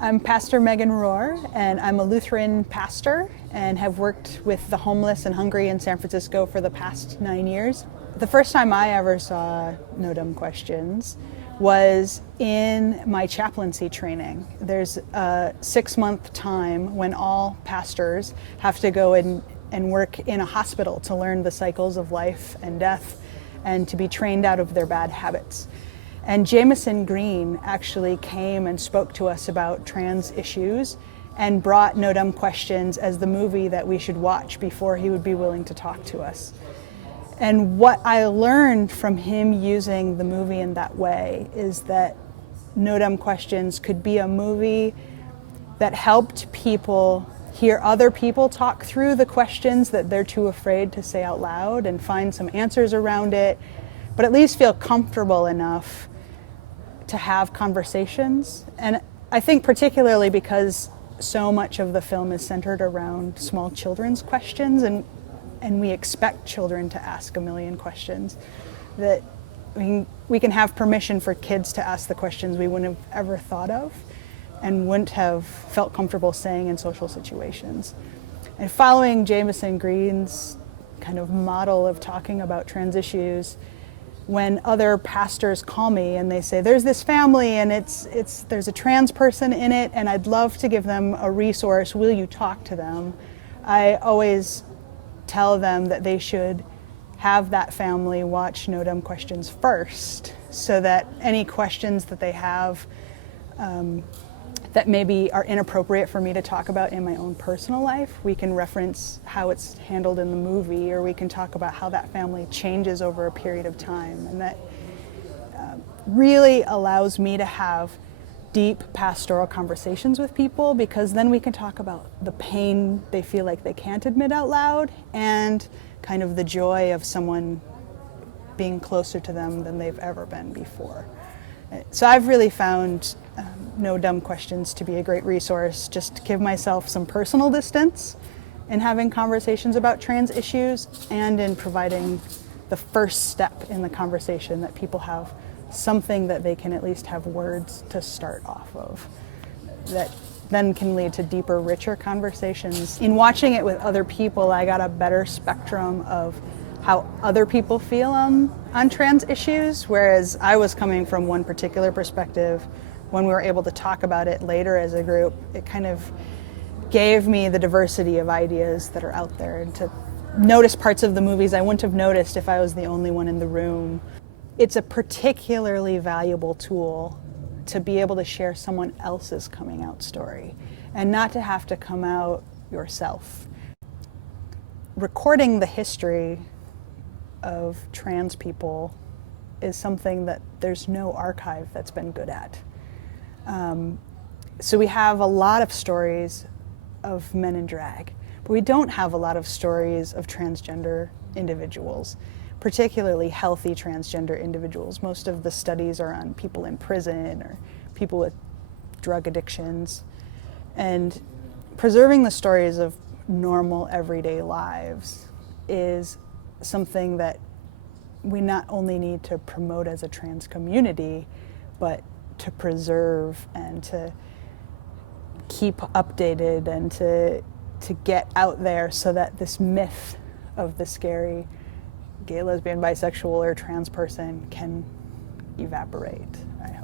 I'm Pastor Megan Rohr, and I'm a Lutheran pastor and have worked with the homeless and hungry in San Francisco for the past 9 years. The first time I ever saw No Dumb Questions was in my chaplaincy training. There's a 6-month time when all pastors have to go and work in a hospital to learn the cycles of life and death and to be trained out of their bad habits. And Jameson Green actually came and spoke to us about trans issues and brought No Dumb Questions as the movie that we should watch before he would be willing to talk to us. And what I learned from him using the movie in that way is that No Dumb Questions could be a movie that helped people hear other people talk through the questions that they're too afraid to say out loud and find some answers around it, but at least feel comfortable enough to have conversations. And I think particularly because so much of the film is centered around small children's questions, and we expect children to ask a million questions, that we can have permission for kids to ask the questions we wouldn't have ever thought of and wouldn't have felt comfortable saying in social situations. And following Jameson Green's kind of model of talking about trans issues, when other pastors call me and they say, there's this family and there's a trans person in it and I'd love to give them a resource, will you talk to them? I always tell them that they should have that family watch No Dumb Questions first, so that any questions that they have that maybe are inappropriate for me to talk about in my own personal life, we can reference how it's handled in the movie, or we can talk about how that family changes over a period of time. And that really allows me to have deep pastoral conversations with people, because then we can talk about the pain they feel like they can't admit out loud and kind of the joy of someone being closer to them than they've ever been before. So I've really found No Dumb Questions to be a great resource just to give myself some personal distance in having conversations about trans issues, and in providing the first step in the conversation, that people have something that they can at least have words to start off of, that then can lead to deeper, richer conversations. In watching it with other people, I got a better spectrum of how other people feel on trans issues, whereas I was coming from one particular perspective. When we were able to talk about it later as a group, it kind of gave me the diversity of ideas that are out there, and to notice parts of the movies I wouldn't have noticed if I was the only one in the room. It's a particularly valuable tool to be able to share someone else's coming out story and not to have to come out yourself. Recording the history of trans people is something that there's no archive that's been good at. So we have a lot of stories of men in drag, but we don't have a lot of stories of transgender individuals, particularly healthy transgender individuals. Most of the studies are on people in prison or people with drug addictions. And preserving the stories of normal everyday lives is something that we not only need to promote as a trans community, but to preserve and to keep updated and to get out there, so that this myth of the scary gay, lesbian, bisexual, or trans person can evaporate.